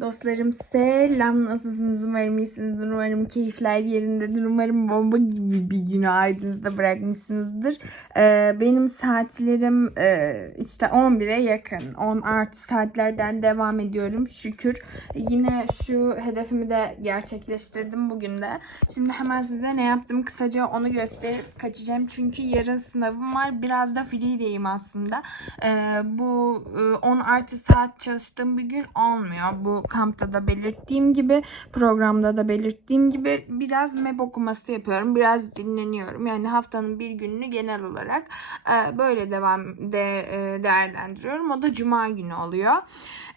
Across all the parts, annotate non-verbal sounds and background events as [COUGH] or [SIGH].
Dostlarım selam. Nasılsınız? Umarım iyisinizdir. Umarım keyifler yerindedir. Umarım bomba gibi bir günü ardınızda bırakmışsınızdır. Ee, benim saatlerim e, işte 11'e yakın. 10 artı saatlerden devam ediyorum. Şükür. Yine şu hedefimi de gerçekleştirdim bugün de. Şimdi hemen size ne yaptım? Kısaca onu gösterip kaçacağım. Çünkü yarın sınavım var. Biraz da free'deyim aslında. Ee, bu e, 10 artı saat çalıştığım bir gün olmuyor. Bu kampta da belirttiğim gibi programda da belirttiğim gibi biraz map okuması yapıyorum. Biraz dinleniyorum. Yani haftanın bir gününü genel olarak e, böyle devam de e, değerlendiriyorum. O da cuma günü oluyor.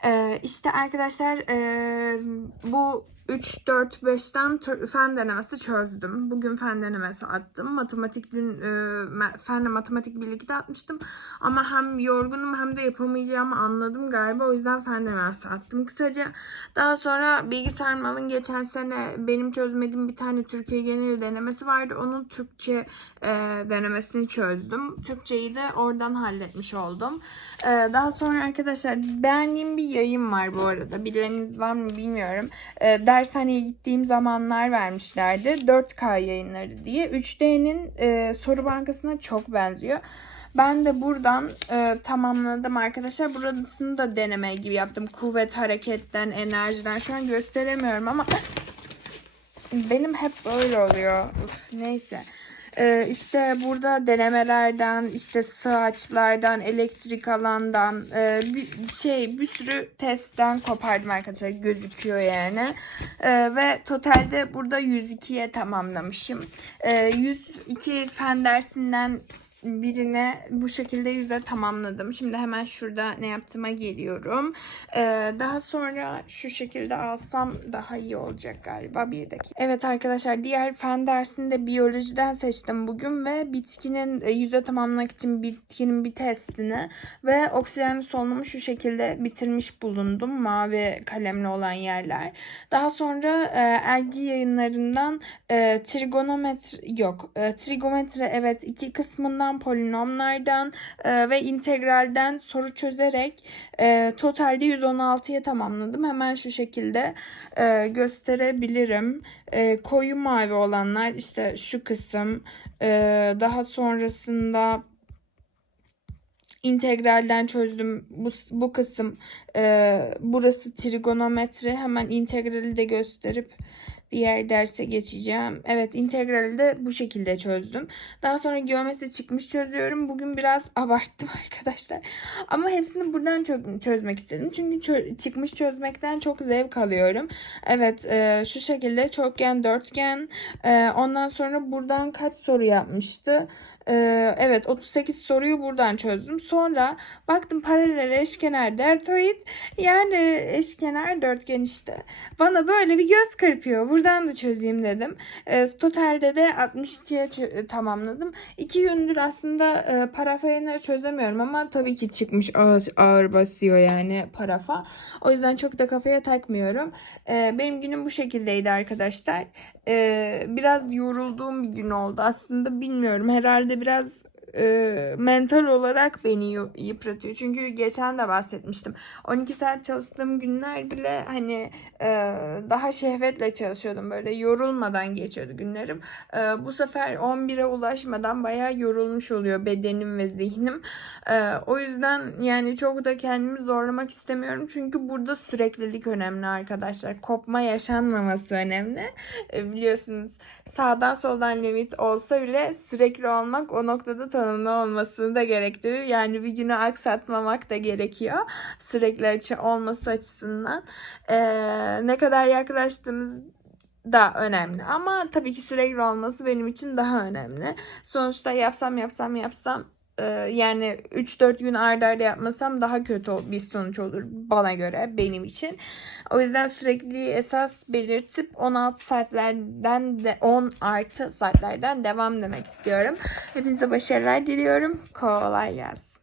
E, işte arkadaşlar e, bu 3, 4, 5'ten tür- fen denemesi çözdüm. Bugün fen denemesi attım. Matematik dün e, fenle matematik birlikte atmıştım. Ama hem yorgunum hem de yapamayacağımı anladım galiba. O yüzden fen denemesi attım. Kısaca daha sonra bilgisayar malın geçen sene benim çözmediğim bir tane Türkiye geneli denemesi vardı. Onun Türkçe e, denemesini çözdüm. Türkçeyi de oradan halletmiş oldum. E, daha sonra arkadaşlar beğendiğim bir yayın var bu arada. Bileniniz var mı bilmiyorum. E, dershaneye gittiğim zamanlar vermişlerdi. 4K yayınları diye. 3D'nin e, soru bankasına çok benziyor. Ben de buradan e, tamamladım arkadaşlar. Burasını da deneme gibi yaptım. Kuvvet, hareketten, enerjiden. Şu an gösteremiyorum ama [CLEARS THROAT] benim hep böyle oluyor. Uf, neyse. Ee, işte burada denemelerden, işte sığaçlardan, elektrik alandan, e, bir şey bir sürü testten kopardım arkadaşlar. Gözüküyor yani. Ee, ve totalde burada 102'ye tamamlamışım. Ee, 102 fen dersinden birine bu şekilde yüze tamamladım. Şimdi hemen şurada ne yaptığıma geliyorum. Ee, daha sonra şu şekilde alsam daha iyi olacak galiba. Bir dakika. Evet arkadaşlar diğer fen dersini de biyolojiden seçtim bugün ve bitkinin e, yüze tamamlamak için bitkinin bir testini ve oksijenli solunumu şu şekilde bitirmiş bulundum. Mavi kalemli olan yerler. Daha sonra e, ergi yayınlarından e, trigonometri yok. E, trigonometri evet iki kısmından polinomlardan e, ve integralden soru çözerek e, totalde 116'ya tamamladım. Hemen şu şekilde e, gösterebilirim. E, koyu mavi olanlar işte şu kısım. E, daha sonrasında integralden çözdüm bu, bu kısım e, burası trigonometri hemen integrali de gösterip diğer derse geçeceğim. Evet integrali de bu şekilde çözdüm. Daha sonra geometri çıkmış çözüyorum. Bugün biraz [LAUGHS] abarttım arkadaşlar. Ama hepsini buradan çö- çözmek istedim. Çünkü çö- çıkmış çözmekten çok zevk alıyorum. Evet e, şu şekilde çokgen, dörtgen. E, ondan sonra buradan kaç soru yapmıştı? E, evet 38 soruyu buradan çözdüm. Sonra baktım paralel eşkenar deltoid yani eşkenar dörtgen işte. Bana böyle bir göz kırpıyor. Buradan da çözeyim dedim. E, totalde de 62'ye çö- tamamladım. İki gündür aslında e, paraferleri çözemiyorum ama tabii ki çıkmış ağır, ağır basıyor yani parafa. O yüzden çok da kafaya takmıyorum. E, benim günüm bu şekildeydi arkadaşlar. E, biraz yorulduğum bir gün oldu aslında bilmiyorum. Herhalde biraz e, mental olarak beni yıpratıyor. Çünkü geçen de bahsetmiştim. 12 saat çalıştığım günler bile hani e, daha şehvetle çalışıyordum. Böyle yorulmadan geçiyordu günlerim. E, bu sefer 11'e ulaşmadan bayağı yorulmuş oluyor bedenim ve zihnim. E, o yüzden yani çok da kendimi zorlamak istemiyorum. Çünkü burada süreklilik önemli arkadaşlar. Kopma yaşanmaması önemli. E, biliyorsunuz sağdan soldan limit olsa bile sürekli olmak o noktada tanımlı olmasını da gerektirir. Yani bir günü aksatmamak da gerekiyor. Sürekli açı olması açısından. Ee, ne kadar yaklaştığımız da önemli. Ama tabii ki sürekli olması benim için daha önemli. Sonuçta yapsam yapsam yapsam e, yani 3-4 gün arda arda yapmasam daha kötü bir sonuç olur bana göre benim için. O yüzden sürekli esas belirtip 16 saatlerden de 10 artı saatlerden devam demek istiyorum. Hepinize başarılar diliyorum. Kolay gelsin.